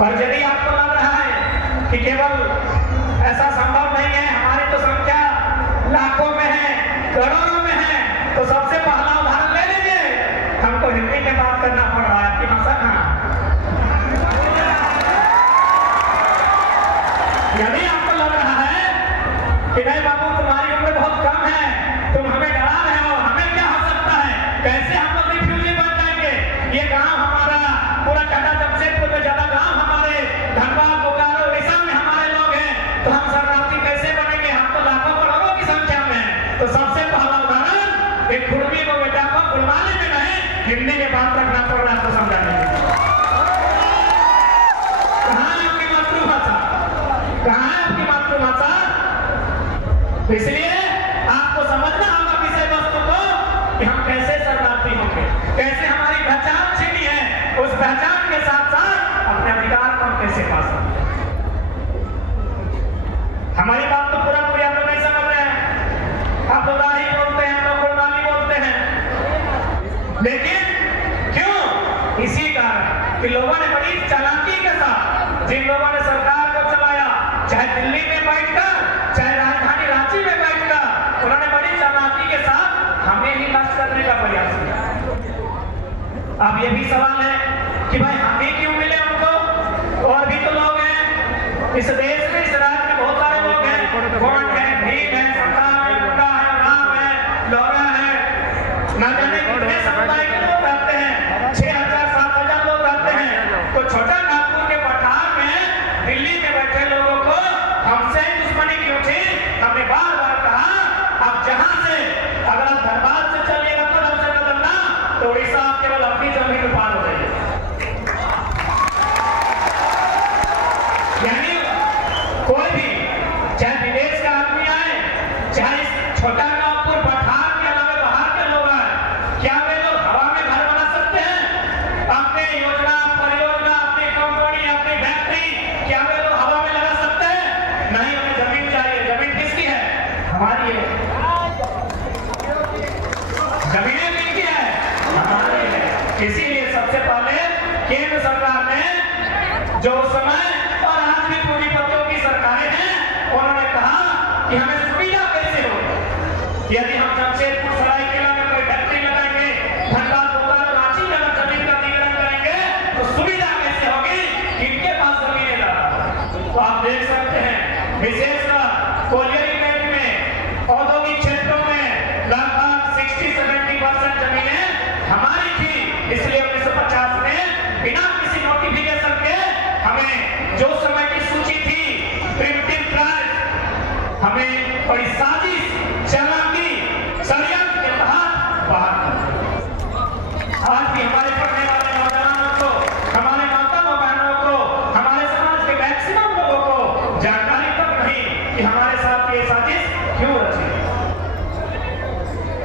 और यदि आपको लग रहा है कि केवल ऐसा संभव नहीं है, हमारी तो संख्या लाखों में है, करोड़ों में है, तो सबसे पहला उदाहरण ले लीजिए। हमको हिंदी में बात करना पड़ रहा है, आपकी भाषा कहाँ? यदि आपको लग रहा है कि नहीं बाबू तुम्हारी उम्र बहुत कम है, तुम हमें डरा रहे हो, हमें क्या हो सकता है, कैसे हम लोग रिफ्यूजी बन जाएंगे, ये गांव हमारा पूरा टाटा जमशेदपुर में ज्यादा गांव हमारे धनबाद बोकारो उड़ीसा में हमारे लोग हैं, तो हम शरणार्थी कैसे बनेंगे, हम तो लाखों करोड़ों की संख्या में हैं। तो सबसे पहला उदाहरण एक कुर्मी को बेटा को कुर्बानी में नहीं हिंदी में बात रखना पड़ रहा है तो समझाने के लिए। कहाँ है आपकी मातृभाषा, कहाँ है आपकी मातृभाषा? इसलिए आपको समझना होगा विषय वस्तु को कि हम कैसे शरणार्थी होंगे, कैसे हमारी पहचान छीनी है, उस पहचान के साथ साथ अपने अधिकार को हम कैसे पा सकते हैं। हमारी बात तो पूरा पूरी आप लोग नहीं समझ रहे हैं, आप लोग राही बोलते हैं, लोग कुर्बानी बोलते हैं, लेकिन क्यों? इसी कारण कि लोगों ने बड़ी चालाकी के साथ, जिन लोगों ने सरकार को चलाया, चाहे दिल्ली में बैठकर, चाहे राजधानी रांची में बैठकर, उन्होंने बड़ी चालाकी के साथ हमें ही नष्ट करने का प्रयास किया। अब ये भी सवाल है कि भाई हम ही क्यों मिले उनको, और भी तो लोग हैं इस देश में, इस राज्य में बहुत सारे लोग हैं, कौन है, भीम है, सरदार है, मुंडा है, राम है, लोरा है, न जाने कितने समुदाय के लोग रहते हैं, 6,000 7,000 लोग रहते हैं। तो छोटा नागपुर के पठार में दिल्ली में बैठे लोगों को हमसे दुश्मनी क्यों थी? हमने बार बार कहा अब जहां से अगर आप धनबाद से चलिएगा कदम से बदलना तो उड़ीसा आप केवल अपनी जमीन पार हो जाएगी। यानी कोई भी चाहे विदेश का आदमी आए, चाहे छोटा नागपुर पठार के अलावा बाहर के लोग आए, क्या वे लोग हवा में घर बना सकते हैं? अपने योजना परियोजना, अपनी कंपनी, अपनी फैक्ट्री, क्या वे लोग हवा में लगा सकते हैं? नहीं, हमें जमीन चाहिए। जमीन किसकी है? हमारी है। जमीनें किसकी है? हमारी है। इसीलिए सबसे पहले केंद्र सरकार ने, जो उस समय और आज भी पूरी पत्तों की सरकारें हैं, उन्होंने कहा कि हमें सुविधा कैसे हो, यदि हम जमशेदपुर सरायकेला में कोई फैक्ट्री लगाएंगे, धनबाद बोकारो रांची में अगर जमीन का अधिग्रहण करेंगे तो सुविधा कैसे होगी, किनके पास जमीन है? तो आप देख सकते हैं विशेषकर कोयले बेल्ट में, औद्योगिक क्षेत्रों में लगभग 60-70% जमीनें हमारी थी। इसलिए 1950 में बिना किसी नोटिफिकेशन के हमें जो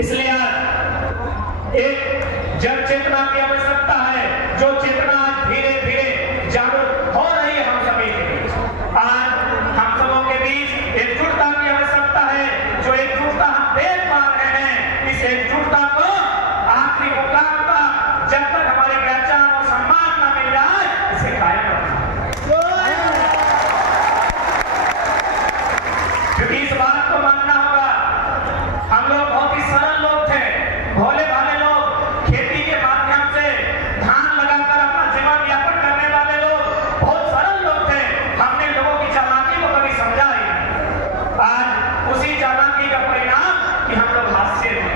इसलिए एक जन चेतना की आवश्यकता है, जो चेतना आज धीरे धीरे जागरूक हो रही है हम सभी के बीच। आज हम सबों के बीच एकजुटता की आवश्यकता है, जो एकजुटता हम देख पा रहे हैं, इस एकजुटता को आखिरी मुकाम का जब तक हमारी पहचान और सम्मान न मिल जाए इसे कायम रखना। क्योंकि इस बात को मानना होगा, हम लोग बहुत ही सरल लोग थे, भोले भाले लोग, खेती के माध्यम से धान लगाकर अपना जीवन यापन करने वाले लोग, बहुत सरल लोग थे। हमने लोगों की चालाकी को कभी समझा ही नहीं। आज उसी चालाकी का परिणाम कि हम लोग हास्य में।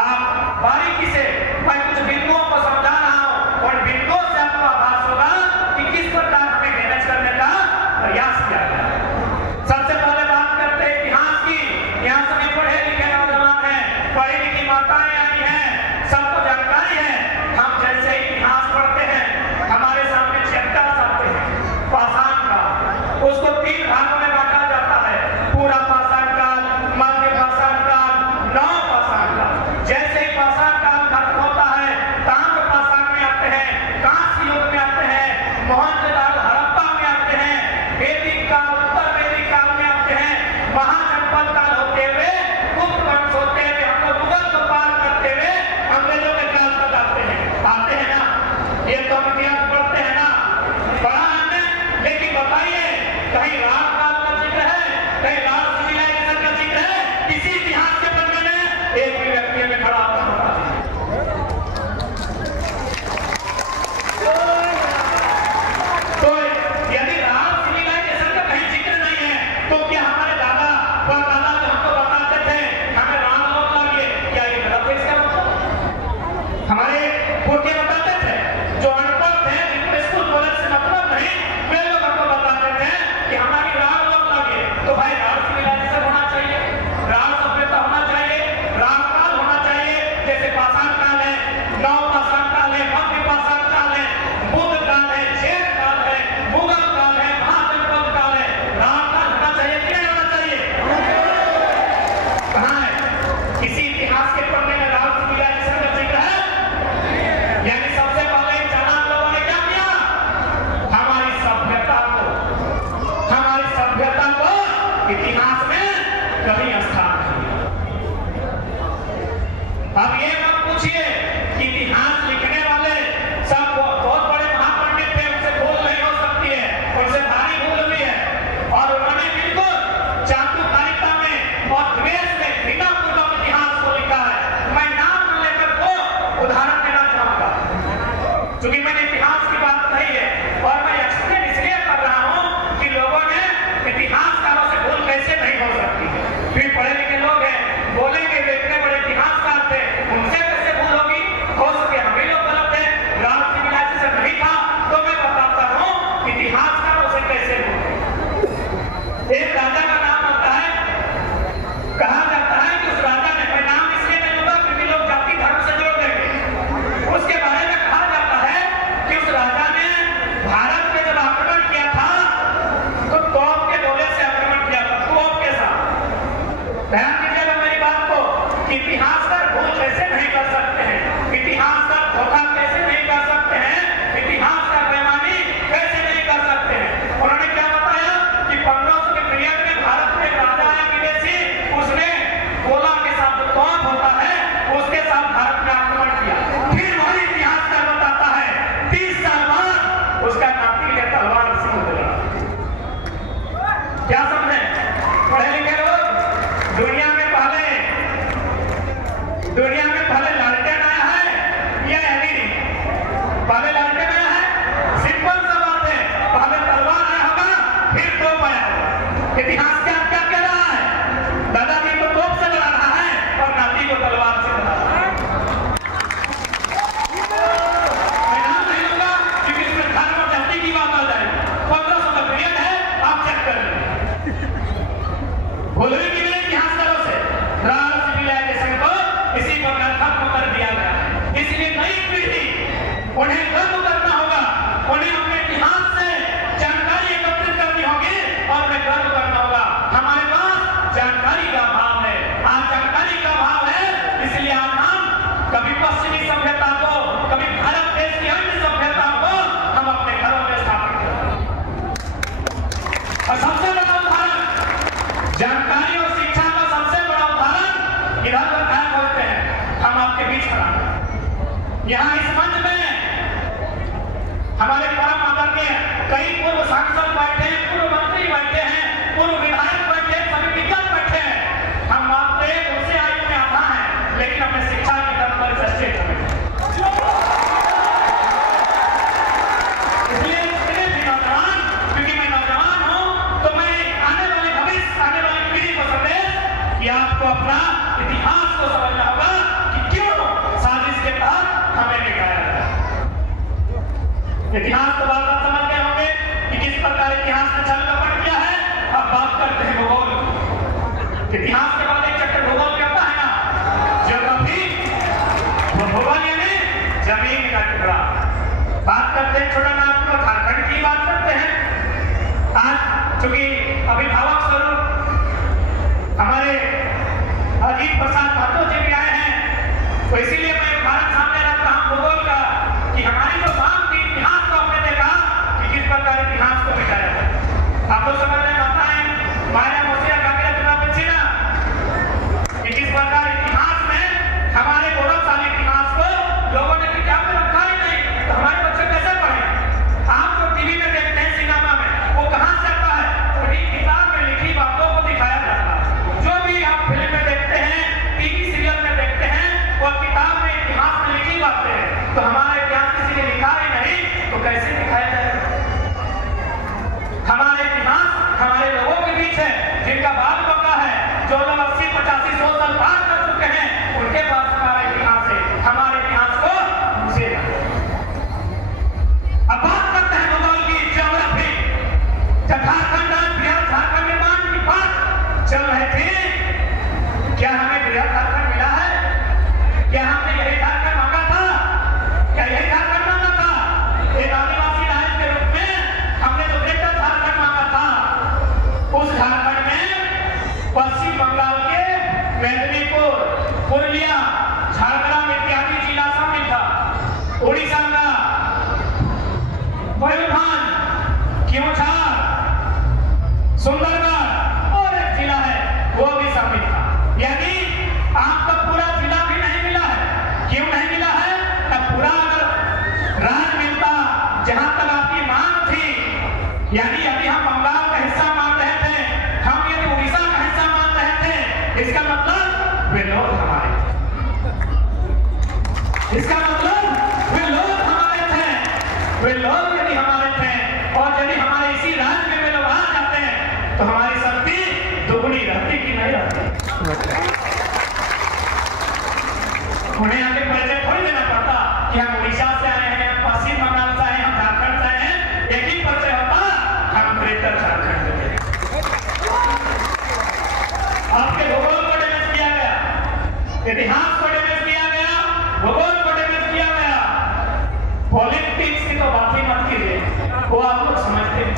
आप बारीकी से मैं कुछ बिंदुओं को समझा रहा हूं, और बिंदुओं से आपको आभास होगा कि किस प्रकार हमें मैनेज करने का प्रयास किया गया। सबसे पहले बात करते हैं इतिहास की। यहाँ सभी पढ़े लिखे नौजवान हैं, पढ़ी लिखी माताएं आई हैं, सबको जानकारी है। हम जैसे इतिहास पढ़ते हैं, हमारे सामने चैप्टर्स आते हैं पाषाण काल, उसको 3 भागों में बांटा जाता है, पूरा पाषाण काल, मध्य पाषाण काल, नव पाषाण काल। जैसे ही पाषाण काल खत्म होता है, ताम्र पाषाण में आते हैं, कांस्य युग में आते हैं, मोहनजोदड़ो हड़प्पा में आते हैं, वैदिक काल, उत्तर वैदिक काल में आते हैं, महाजनपद काल होते हुए, गुप्त वंश होते हुए, हम लोग मुगल को पार करते हुए अंग्रेजों के काल तक आते हैं ना। ये तो हम इतिहास पढ़ते हैं ना, पढ़ा हमने। लेकिन बताइए, कहीं राज काल का जिक्र है, कहीं राज सिविलाइजेशन का जिक्र है? किसी इतिहास के पन्ने में एक भी व्यक्ति में खड़ा होता होगा? तो यदि राज सिविलाइजेशन का कहीं जिक्र नहीं है, तो क्या हमारे दादा परदादा जो हमको बताते थे हमें राम लोग लगे, क्या ये गलत है? इसका मतलब हमारे पुरखे बताते थे, जो अनपढ़ थे, जिनको स्कूल कॉलेज से मतलब नहीं, वे लोग हमको बताते थे कि हमारी राम लोग लगे। तो भाई राज सिविलाइजेशन होना चाहिए, राज सभ्यता होना चाहिए, राम काल होना चाहिए। जैसे पाषाण काल है, नव पाषाण काल है, मध्य पाषाण काल है, बुद्ध काल है, जैन काल है, मुगल काल है, महाजनपद काल है। राम काल होना चाहिए कि नहीं होना चाहिए? कहाँ है? किसी इतिहास के पन्ने में राज सिविलाइजेशन का जिक्र है? यानी सबसे पहले चालाक लोगों ने क्या किया? हमारी सभ्यता को इतिहास में कभी स्थान नहीं। अब ये मत पूछिए कि इतिहास लिखने वाले सब बहुत बड़े महापंडित थे, उनसे भूल नहीं हो सकती है, उनसे भारी भूल हुई है, और उन्होंने बिल्कुल चातुकारिता में और द्वेष में घृणापूर्वक इतिहास को लिखा है। मैं नाम लेकर को उदाहरण देना चाहूंगा, क्योंकि मैंने इतिहास की बात कही है, और मैं एक्सप्लेन इसलिए कर रहा हूं कि लोगों ने इतिहासकारों से भूल कैसे नहीं हो सकती है। फिर पढ़े लिखे लोग हैं, बोलेंगे वे इतने बड़े इतिहासकार थे, उनसे कैसे भूल होगी? हो सके हम ही लोग गलत हैं, राज सिविलाइजेशन नहीं था। तो मैं बताता हूं इतिहासकारों से कैसे भूल। एक राजा का नाम आता है, कहा जाता है कि उस राजा ने, मैं नाम इसलिए नहीं लूंगा क्योंकि लोग जाति धर्म से जोड़ देंगे, उसके बारे में कहा जाता है कि उस राजा ने भारत में जब आक्रमण किया था तो तोप के गोले से आक्रमण किया था, तोप के साथ। ध्यान दीजिएगा मेरी बात को, कि इतिहासकार भूल कैसे नहीं कर सकते हैं, इतिहासकार धोखा कैसे नहीं कर सकते हैं, इतिहासकार बेईमानी कैसे नहीं कर सकते हैं। उन्होंने क्या बताया कि 1500 के पीरियड में भारत में एक राजा आया विदेशी, उसने गोला के साथ जो तोप होता है उसके साथ भारत में आक्रमण किया। फिर वही इतिहासकार बताता है 30 साल बाद उसका नाती है तलवार से उतरा। क्या समझे पढ़े लिखे लोग? दुनिया में पहले लालटेन आया है या एलईडी? पहले लालटेन आया है, सिंपल सा बात है। पहले तलवार आया होगा, फिर तोप आया होगा। इतिहास क्या क्या कह रहा है? दादाजी को तोप से लड़ा रहा है और नाती को तलवार से लड़ा रहा है। मैं नाम नहीं लूंगा क्योंकि इसमें धर्म और जाति की बात आ जाएगी। 1500 का पीरियड है, आप चेक कर लें। यहाँ इस मंच में हमारे परम आदरणीय कई पूर्व सांसद बैठे हैं, पूर्व मंत्री बैठे हैं, पूर्व विधायक बैठे हैं, सभी विज्ञान बैठे हैं। हम मानते हैं उनसे आयु में आता है, लेकिन अपने शिक्षा के दम पर सच्चे हैं। इसलिए जितने भी नौजवान, क्योंकि मैं नौजवान हूँ, तो मैं आने वाले भविष्य, आने वाली पीढ़ी को संदेश कि आपको अपना इतिहास को समझना होगा कि क्यों साजिश के तहत हमें निकाला गया। इतिहास तो बात समझ गए होंगे कि किस प्रकार इतिहास ने छल कपट किया है। अब बात करते हैं भूगोल। इतिहास के बाद एक चैप्टर भूगोल क्या होता है ना, ज्योग्राफी। भूगोल यानी जमीन का टुकड़ा। बात करते हैं छोटा नाम को झारखंड की बात करते हैं। आज चूंकि अभिभावक स्वरूप हमारे अजीत प्रसाद महतो जी भी आए हैं, तो इसीलिए मैं भारत सामने रखता हूं भूगोल का कि हमारी जो बात थी इतिहास को हमने देखा कि किस प्रकार इतिहास को मिटाया जाए। आप लोग समझ में आता है माया मोसिया काके चुनाव में ना कि किस प्रकार इतिहास में हमारे गौरवशाली इतिहास को लोगों ने किताब में रखा ही नहीं, तो हमारे बच्चे कैसे पढ़े। आप जो टीवी में देखते हैं, सिनेमा में, वो कहां से आता है? वही किताब में लिखी बातों को दिखाया जाता है। जो भी आप फिल्म में देखते हैं, टीवी सीरियल में देखते हैं, वो किताब में इतिहास में लिखी बातें हैं। तो हमारा इतिहास किसी ने लिखा ही नहीं, तो कैसे दिखाया जाएगा? हमारे इतिहास हमारे लोगों के बीच है, जिनका बाल बका है, जो लोग 80, 85, 100 साल पार कर चुके हैं, उनके पास हमारा इतिहास है। हमारे इतिहास को मुझे अब बात करते हैं भूगोल की, ज्योग्राफी। जब झारखंड बिहार झारखंड निर्माण की बात चल रही थी, क्या हमें बिहार झारखंड मिला है? क्या हमने यही झारखंड मांगा था? क्या यही झारखंड मांगा था? एक आदिवासी राज्य के रूप में हमने तो ग्रेटर झारखंड मांगा था। उस झारखंड में पश्चिम बंगाल के मेदिनीपुर, पुरुलिया, झारग्राम इत्यादि जिला शामिल था। उड़ीसा का मयूरभंज, क्योंझार, सुंदरगढ़ और एक जिला है वो भी शामिल था। यानी आपको पूरा जिला भी नहीं मिला है। क्यों नहीं मिला है? तब पूरा अगर राज्य मिलता, जहां तक आपकी मांग थी, यानी यदि हम बंगाल का हिस्सा मान रहे थे, हम यदि उड़ीसा का हिस्सा मान रहे थे, इसका मतलब वे लोग हमारे थे। इसका मतलब वे लोग हमारे थे। वे लोग यदि हमारे थे और यदि हमारे इसी राज्य में वे लोग आ जाते हैं, तो हमारी शक्ति दुगनी रहती कि नहीं रहती? उन्हें आगे परिचय थोड़ी देना पड़ता कि हम उड़ीसा से आए हैं, हम पश्चिम बंगाल से आए हैं, हम झारखंड से आए हैं। एक ही परिचय होता, हम ग्रेटर झारखंड से। आपके भूगोल को डैमेज किया गया, इतिहास को डैमेज किया गया, भूगोल को डैमेज किया गया। पॉलिटिक्स की तो बात ही मत कीजिए, वो आप लोग समझते हैं।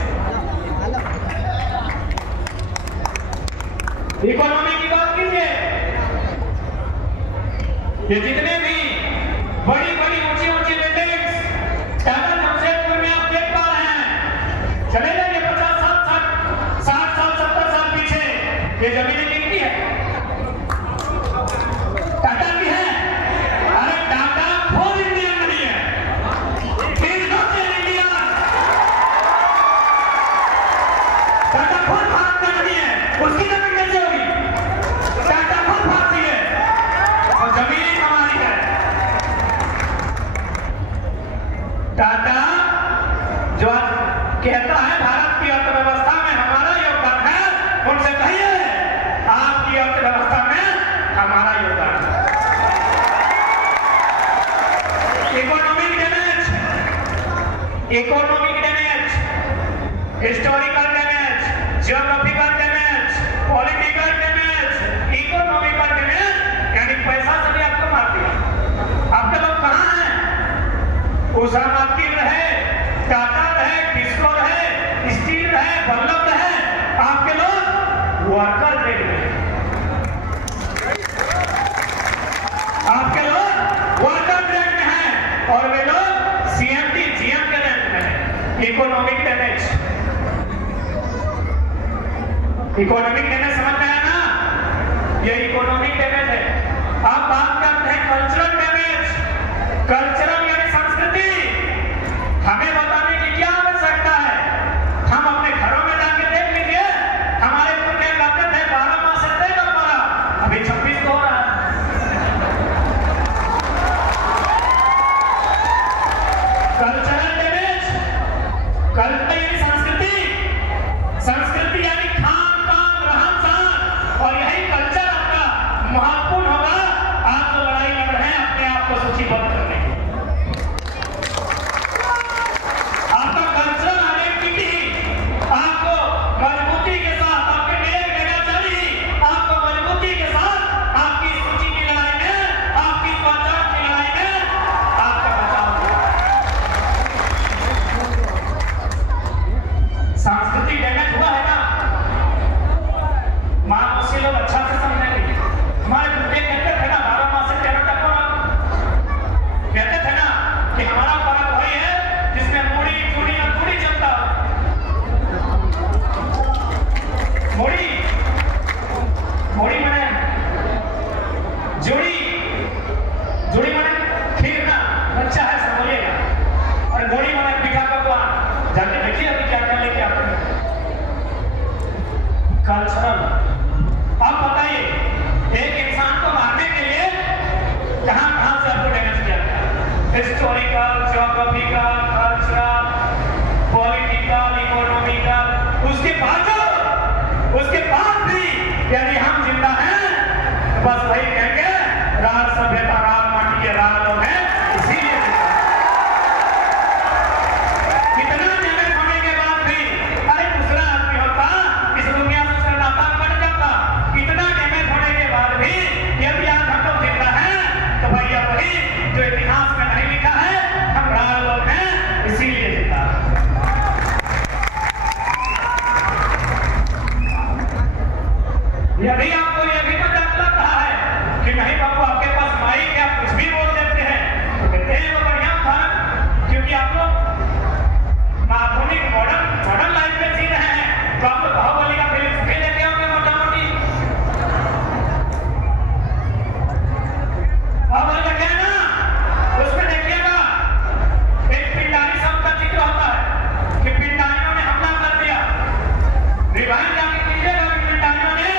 इकोनॉमी की बात कीजिए। ये जितने भी बड़ी बड़ी ऊंची ऊंची बिल्डिंग्स टाटा जमशेदपुर में आप देख पा रहे हैं, चले जाइए 50 साल 60 साल 70 साल पीछे, ये जमीनें कितनी है? टाटा की है। अरे टाटा खुद इंडिया में नहीं है, इंडिया। टाटा खुद भारत का नहीं है, उसकी जमीन कैसे होगी? टाटा खुद भारतीय है और जमीन हमारी है। टाटा जो आज कहता है भारत की अर्थव्यवस्था में हमारा योगदान है, उनसे कहिए आपकी अर्थव्यवस्था में हमारा योगदान है। Economic damage, historical damage, geographical damage, political damage, economical damage, यानी पैसा से भी आपको मार दिया। आपके लोग कहाँ हैं? उषा मार्केट रहे, टाटा रहे, टिस्को रहे, स्टील रहे, बल्लभ रहे, आपके लोग वर्कर ग्रेड में, आपके लोग वर्कर ग्रेड में हैं और वे लोग सीएमडी जीएम के रैंक में हैं। इकोनॉमिक डैमेज समझ में आया ना? ये इकोनॉमिक डैमेज है। आप बात करते हैं कल्चरल डैमेज। कल्चरल यानी संस्कृति हमें बताने की क्या आवश्यकता है? हम अपने घरों में जाके देख लीजिए, हमारे पुरखे कहते थे 12 माह से तेगा पड़ा, अभी 26 हो रहा है। कल्चरल डैमेज, कल्चर यानी संस्कृति, संस्कृति यानी खान पान रहन सहन, और यही कल्चर आपका महत्वपूर्ण होगा। आप जो लड़ाई लड़ रहे हैं अपने आप को सूचीबद्ध करने की, आपका कल्चरल आइडेंटिटी आपको मजबूती के साथ, आपके मेल लेना चाहिए, आपको मजबूती के साथ आपकी सूची की लड़ाई में, आपकी पहचान की लड़ाई में आपका बचाव होगा। सांस्कृतिक डैमेज हुआ है ना, मानसी लोग अच्छा से समझेंगे। हमारे बुढ़े कहते थे ना 12 माह से 13 टप्पा, कहते थे ना कि हमारा पर्व वही है जिसमें मुड़ी चूड़ी और चूड़ी चलता हो। मुड़ी मुड़ी माने जुड़ी, जुड़ी माने खीर ना, अच्छा है समझिएगा, और मुड़ी माने पीठा पकवान। जाके देखिए अभी क्या क्या लेके आते हैं। कल्चरल, अब बताइए एक इंसान को मारने के लिए कहां से आपको डैमेज किया गया? Historical, geographical, cultural, political, economical, उसके बाद भी यदि हम जिंदा हैं तो बस वही कहेंगे राज सभ्यता, राज माटी के राज लोग हैं, इसीलिए कितना डैमेज होने के बाद भी, अरे दूसरा आदमी होता इस दुनिया से उसका नाता कट जाता। इतना डैमेज होने के बाद भी यदि आज हम लोग जिंदा हैं तो भैया वही जो इतिहास में नहीं लिखा है, हम राज लोग हैं, इसीलिए जिंदा है। यदि आपको यह भी पता लगता है कि नहीं बाबू आपके पास माइक है, आप कुछ भी बोल देते हैं, तो कहते हैं वो बढ़िया था, क्योंकि आप लोग आधुनिक मॉडर्न लाइफ में जी रहे हैं, तो आप लोग बाहुबली का फिल्म भी लेके आओगे मोटा मोटी। बाहुबली का क्या है ना, उसमें देखिएगा एक पिंडारी शब्द का जिक्र होता है कि पिंडारियों ने हमला कर दिया। रिवाइंड जाके कीजिएगा कि पिंडारियों ने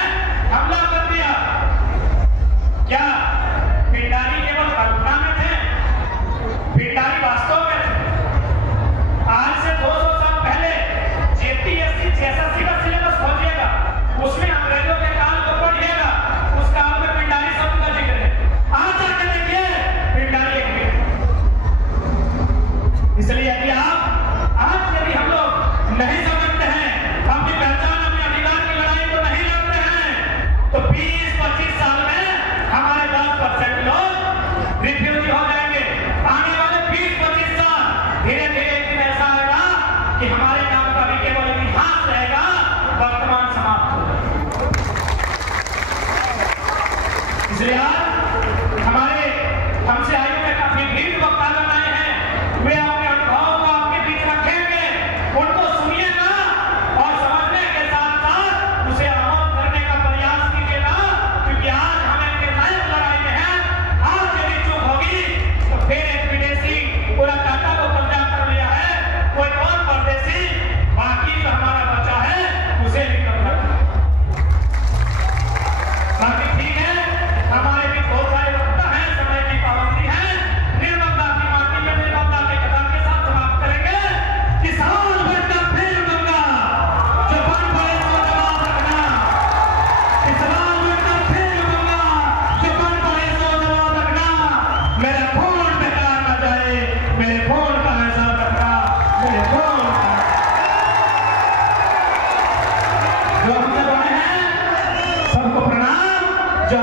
हमला कर दिया। क्या पिंडारी केवल कल्पना में थे? पिंडारी वास्तव में थे। आज से 200 साल पहले जेपीएससी जेएसएससी का सिलेबस खोजिएगा, उसमें अंग्रेजों के काल को पढ़िएगा, उस काल में पिंडारी शब्द का जिक्र है। आज जाके देखिए पिंडारी एक भी। इसलिए यदि हम लोग नहीं समझते हैं, अपनी पहचान, अपने अधिकार की लड़ाई को नहीं लड़ते हैं, तो 20-25 साल में हमारे 10% लोग रिफ्यूजी हो जाएंगे। आने वाले 20-25 साल धीरे धीरे एक दिन ऐसा आएगा कि हमारे नाम का भी केवल इतिहास रहेगा, वर्तमान समाप्त हो जाएगा। इसलिए आज हमारे हमसे आयु में काफी भीड़ वक्ता बनाए हैं, वे अपने अनुभव को आपके बीच रखेंगे, उनको सुनिएगा और समझने के साथ साथ उसे अमल करने का प्रयास कीजिएगा, क्योंकि आज हम एक निर्णायक लड़ाई में हैं। आज यदि चूक होगी तो फिर एक विदेशी पूरा टाटा को कब्जा कर लिया है, कोई और परदेशी बाकी जो हमारा बचा है उसे भी कब्जा कर। बाकी ठीक है, हमारे भी बहुत सारे वक्ता हैं, समय की पाबंदी है, निर्ममता की माटी में निर्ममता के कदम के साथ समाप्त करेंगे। किसान बेटा फिर गंगा, जो बन पड़े तो जवाब रखना। किसान बेटा फिर गंगा, जो बन पड़े तो जवाब रखना। मेरे खून बेकार न जाए, मेरे खून का हिसाब रखना, मेरे खून का। जो हमसे बने हैं सबको प्रणाम, जो